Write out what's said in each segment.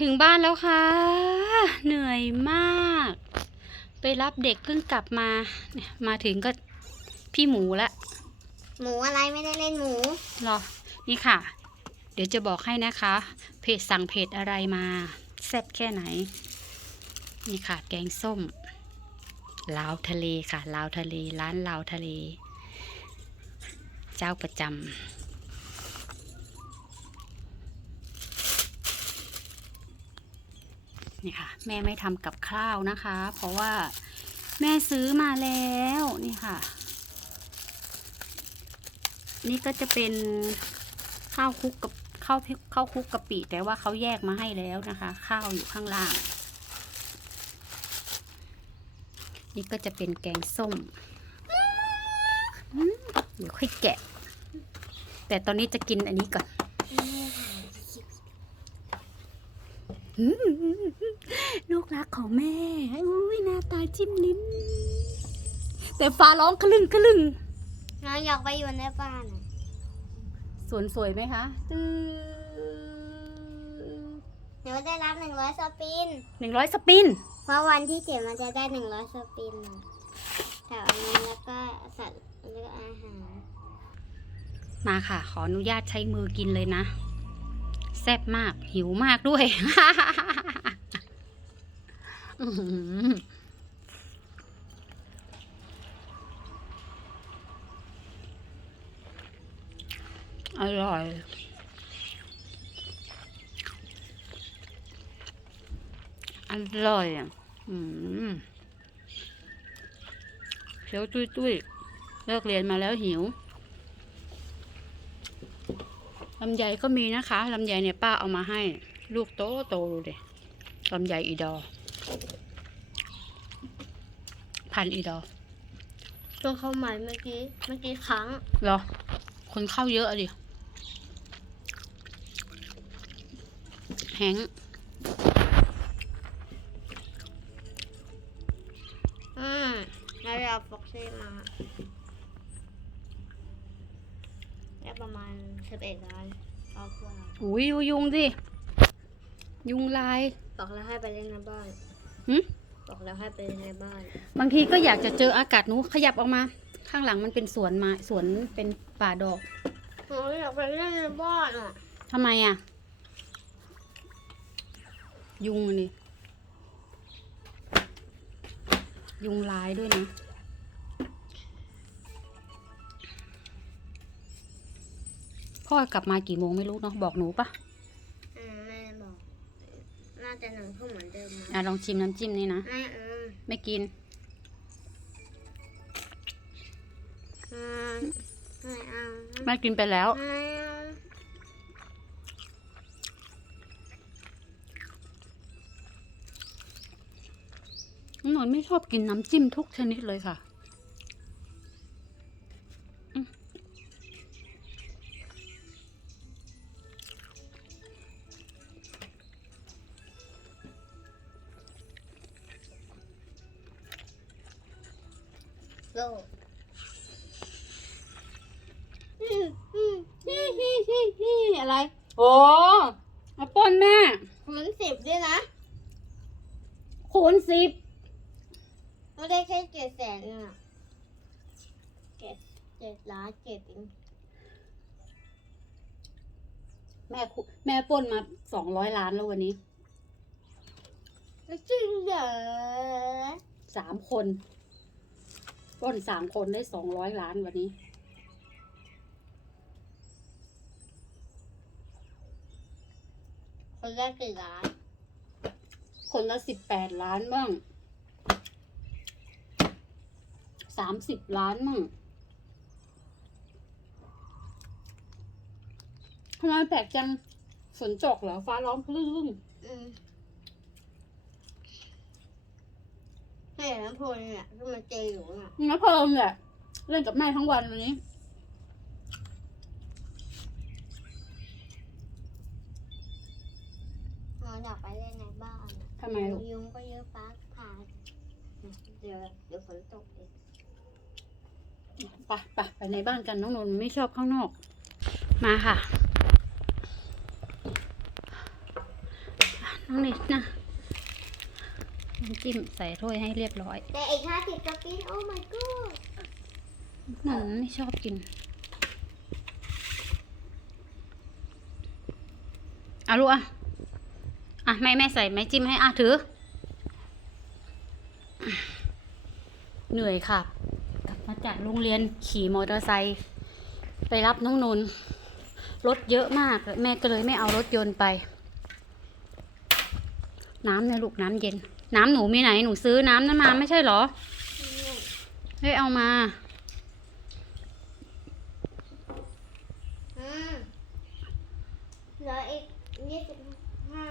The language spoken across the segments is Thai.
ถึงบ้านแล้วค่ะ เหนื่อยมาก ไปรับเด็กเพิ่งกลับมาเนี่ยมาถึงก็พี่หมูละหมูอะไรไม่ได้เล่นหมูรอ นี่ค่ะ เดี๋ยวจะบอกให้นะคะ เพจสั่งเพจอะไรมา แซ่บแค่ไหน นี่ค่ะ แกงส้มลาวทะเลค่ะลาวทะเล ร้านลาวทะเล เจ้าประจำ นี่ค่ะ แม่ไม่ทำกับข้าวนะคะ เพราะว่าแม่ซื้อมาแล้วนี่ค่ะ นี่ก็จะเป็นข้าวคลุกกับข้าวข้าวคลุกกะปิแต่ว่าเขาแยกมาให้แล้วนะคะ ข้าวอยู่ข้างล่าง นี่ก็จะเป็นแกงส้มเดี๋ยวค่อยแกะ แต่ตอนนี้จะกินอันนี้ก่อน ลูกรักของแม่ อุ้ยหน้าตาจิ้มลิ้ม แต่ฟ้าร้องคลึงคลึงน้องอยากไปอยู่ในบ้านอะสวนสวยไหมคะเดี๋ยวได้รับหนึ่งร้อยสปินหนึ่งร้อยสปิน เพราะวันที่เจ็ดมันจะได้หนึ่งร้อยสปินอะแถวอันนี้แล้วก็สัตว์แล้วก็อาหาร มาค่ะ ขออนุญาตใช้มือกินเลยนะ แซ่บมาก หิวมากด้วยอร่อยอร่อยอะอืมเคี้ยวตุ้ยตุ้ยๆเลิกเรียนมาแล้วหิว ลำไยก็มีนะคะลำไยเนี่ยป้าเอามาให้ ลูกโตโตดูดิลำไยอีดอ พันอีดอตัวเขาใหม่เมื่อกี้เมื่อกี้ครั้งเหรอ คนเข้าเยอะอะดิแฮงค์อืมแล้วเราฟ็อกซี่มาได้ ประมาณสิบเอ็ดล้านครอบครัวอุ้ยดูยุงดิยุงลายบอกแล้วให้ไปเล่นในบ้านหึบอกแล้วให้ไปเล่นในบ้าน บางทีก็อยากจะเจออากาศหนูขยับออกมา ข้างหลังมันเป็นสวนไม้สวนเป็นป่าดอกหนูอยากไปเล่นในบ้านอะทำไมอะ ยุงอะนี่ยุงลายด้วยนะ พ่อกลับมากี่โมงไม่รู้เนาะบอกหนูปะอืมแม่บอกน่าจะหนึ่งทุ่มเหมือนเดิมนะอะลองชิมน้ำจิ้มนี่นะแม่เออไม่กิน อืมไม่เอาแม่กินไปแล้ว ไม่เอาหนูไม่ชอบกินน้ำจิ้มทุกชนิดเลยค่ะ โลกอะไร โอ้มาป้นแม่ คูณสิบด้วยนะคูณสิบไม่ได้แค่เจ็ดแสนอะเจ็ดเจ็ดล้านเจ็ดเองแม่คุแม่ป้นมาสองร้อยล้านแล้ววันนี้ จริงเหรอสามคน ปล้นสามคนได้สองร้อยล้านวันนี้ คนแรกกี่ล้าน คนละสิบแปดล้านบ้างสามสิบล้านบ้างทำไมแปลกจังฝนตกเหรอ ฟ้าร้องคลื่นอืม ให้น้ำพลเนี่ยที่มันเจอยู่น่ะงั้นเพลินแหละเล่นกับแม่ทั้งวันวันนี้นอนอยากไปเล่นในบ้านอะทำไมลูก ยุงก็เยอะฟ้าผ่าเดี๋ยวเดี๋ยวฝนตกอีกไปไปไปในบ้านกันน้องนนท์ไม่ชอบข้างนอก มาค่ะ น้องนิดนะ น้ำจิ้มใส่ถ้วยให้เรียบร้อย แต่อีกห้าสิบสปิน โอ้ my god หนูไม่ชอบกิน เอาลูกอะ อะแม่แม่ใส่ไม้จิ้มให้อะถือ เหนื่อยค่ะกลับมาจากโรงเรียนขี่มอเตอร์ไซค์ไปรับน้องนนท์รถเยอะมากแม่ก็เลยไม่เอารถยนต์ไป น้ำเนี่ยลูกน้ำเย็น น้ำหนูมีไหนหนูซื้อน้ำนั้นมาไม่ใช่เหรอ เฮ้ยเอามาอืมเหลืออีกยี่สิบห้า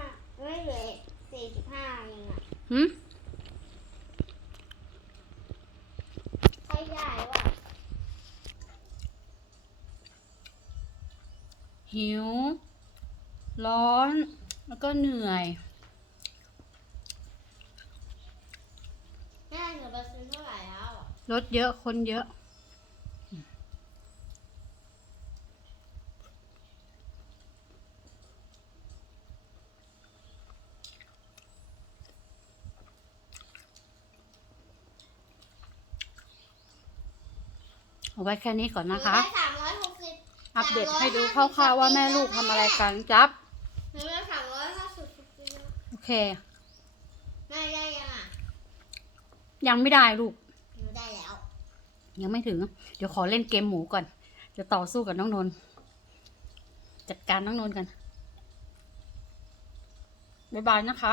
ไม่เหลืออีกสี่สิบห้าเองอะหืมใช้ได้ว่ะหิว ร้อน แล้วก็เหนื่อย แม่เหลือเปอร์เซ็นต์เท่าไหร่แล้วอะรถเยอะคนเยอะ เอาไว้แค่นี้ก่อนนะคะ หได้สามร้อยหกสิบอัปเดตให้ดูคร่าวๆว่าแม่ลูกทำอะไรกันจับ หนูได้สามร้อยห้าสิบสปินแล้วโอเคแม่ได้ ยังอะยังไม่ได้ลูกหนูได้แล้ว ยังไม่ถึง เดี๋ยวขอเล่นเกมหมูก่อน จะต่อสู้กับน้องนนท์จัดการน้องนนท์กัน บ๊ายบายนะคะ